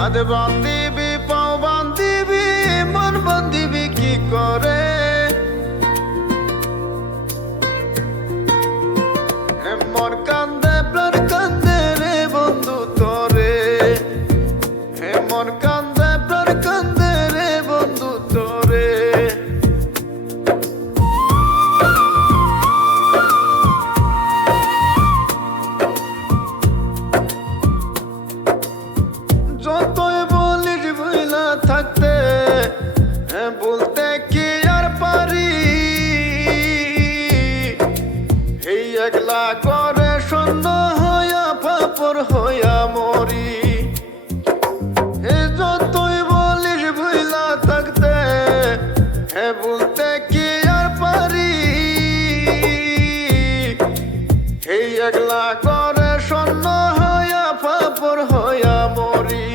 হাত বান্ধিবি পাও বান্ধিবি মন বান্ধিবি কি করে মন কান্দে প্রাণ কান্দে রে বন্ধু তোরে মন কান্দে প্রাণ কান্দে রে বন্ধু তোরে যতই বলিস ভুলা থাকতে বলতে কি আর পারি এই একলা করে শূন্য হইয়া ফাপর হইয়া মরি যতই বলিস ভুলা থাকতে বলতে কি আর পারি এই একলা করে শূন্য হইয়া ফাপর হইয়া মরি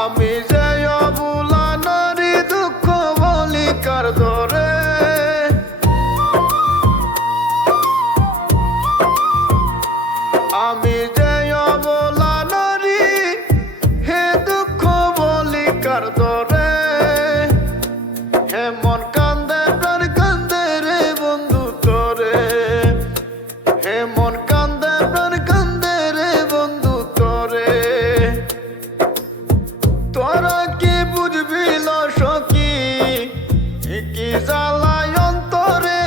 আমি যে অবুলা নারী দুঃখ বলি কার ধরে আমি যে অবলা নারী হে দুঃখ বলি কার ধরে হে মন কান্দে প্রাণ কান্দে রে বন্ধু তোরে হে মন কান্দে প্রাণ কান্দে রে বন্ধু তোরে তোরা কি বুঝবি সখী কি জ্বালায় অন্তরে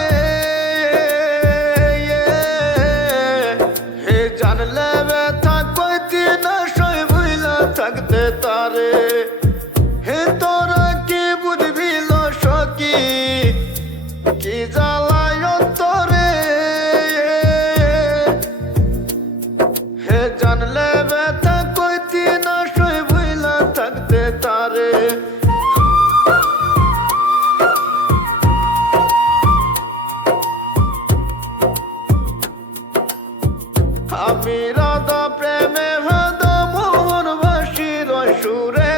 হে জানলে ব্যথা কইতি না সই ভুইলা থাকতে তারে হে তোরা কি বুঝবি সখী কি জ্বালায় অন্তরে হে জানলে ব্যথা কইতি না সই ভুইলা থাকতে তারে আমি রাধা প্রেমে ভাদা মোহন বাসির সুরে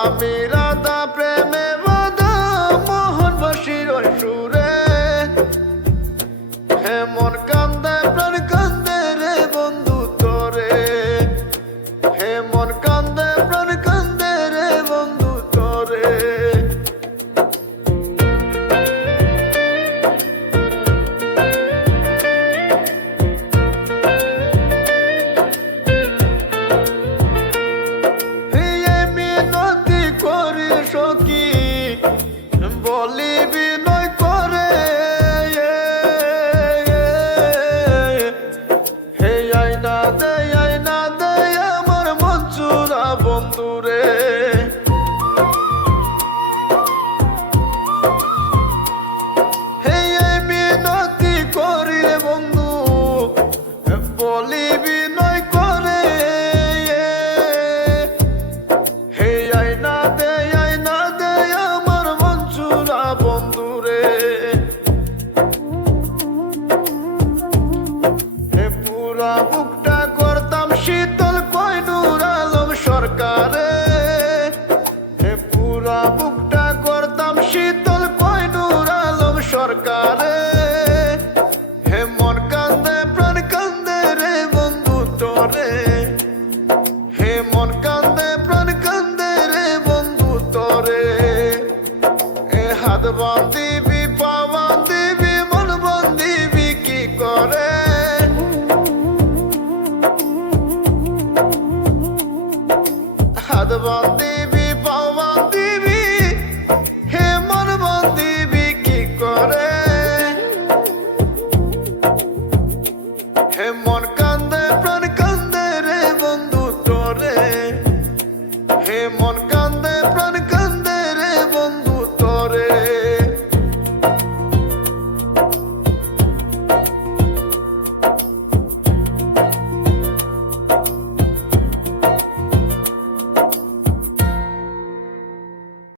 আমি রাধা প্রেমে ভাদা মোহন বাসির সুরে হে মন কান্দে প্রাণ কান্দে রে বন্ধু তোরে হে মন কান্দে প্রাণ কান্দে রে বন্ধু তোরে মিনতি করি সখী বলি বিনয় করে হে আইনা দে আমার মন চুরা বন্ধুরে হে মিনতি করি বন্ধু বলি বিনয় করে হে আইনা দে আমার মন চুরা বন্ধুরে হে পুরা বুকটা করতাম শীতল কইনুর আলম সরকারে হে পুরা বুকটা করতাম শীতল কইনুর আলম সরকারে হে মন কান্দে প্রাণ কান্দে রে বন্ধু তোরে হে মন কান্দে প্রাণ কান্দে রে বন্ধু তোরে হাত বান্ধিবি পা বান্ধিবি মন বান্ধিবি কি করে হাত বান্ধিবি পা বান্ধিবি হে মন বান্ধিবি কি করে হে মন